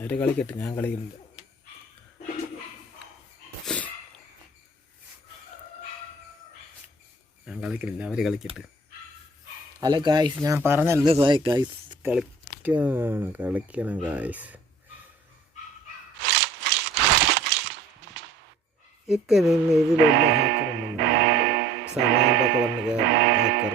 അവർ കളിക്കട്ടെ, ഞാൻ കളിക്കുന്നില്ല. ഞാൻ കളിക്കുന്നില്ല, അവർ കളിക്കട്ടെ. അല്ല ഗായ്സ്, ഞാൻ പറഞ്ഞല്ലോ ഗായ്സ്, കളിക്കണം ഗായ്സ്. ഒക്കെ നിന്ന് ഇതിലുള്ള ഹാക്കറുണ്ട്, സമയമൊക്കെ വന്ന് hacker.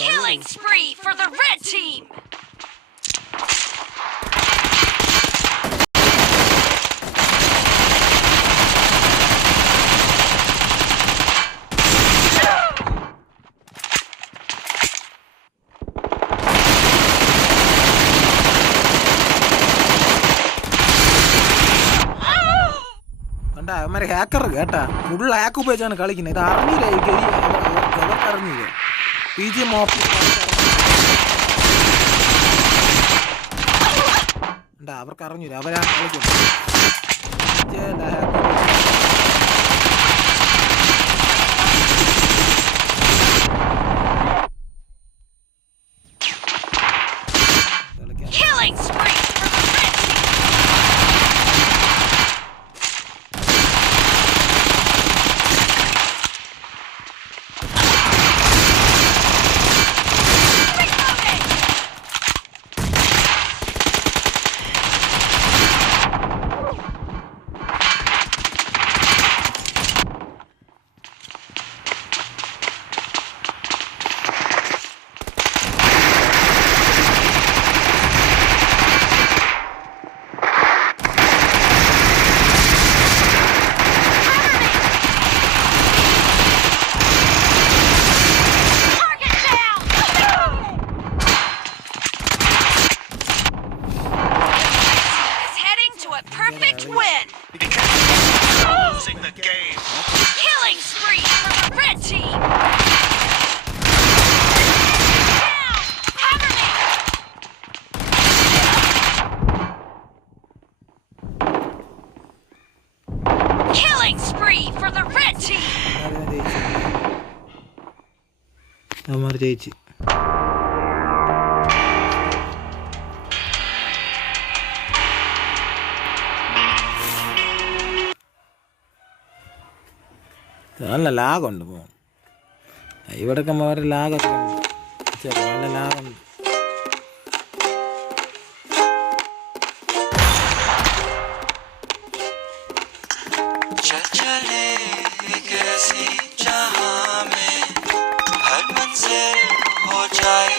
Killing spree for the red team. അവന്മാരെ ഹാക്കർ കേട്ടാ, ഫുൾ ഹാക്ക് ഉപയോഗിച്ചാണ് കളിക്കുന്നത്. ഇത് അറിഞ്ഞില്ല, അവർക്ക് അറിഞ്ഞില്ല. PGM അവർക്ക് അറിഞ്ഞില്ല, അവരാ കളിക്കുന്നത്. Killing spree for the red team. Perfect win! Losing the game. Killing spree for the red team! Down! Cover me! Killing spree for the red team! അവന്മാർ ജയിച്ച്. നല്ല ലാഗുണ്ട് ഫോൺ. ഇവിടെയൊക്കെ വേറെ ലാഗൊക്കെ ഉണ്ട്, നല്ല ലാഗുണ്ട്. हो जाए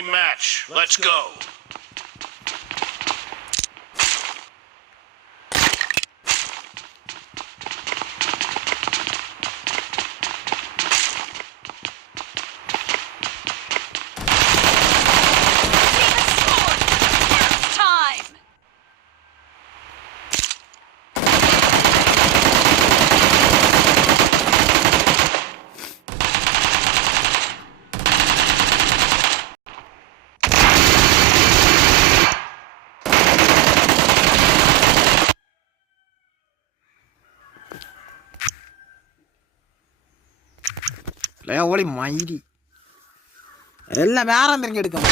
team match. Let's go. Team has scored for the first time. ഓളി മയിരി എല്ലാം വേറെ എന്തെങ്കിലും എടുക്കാം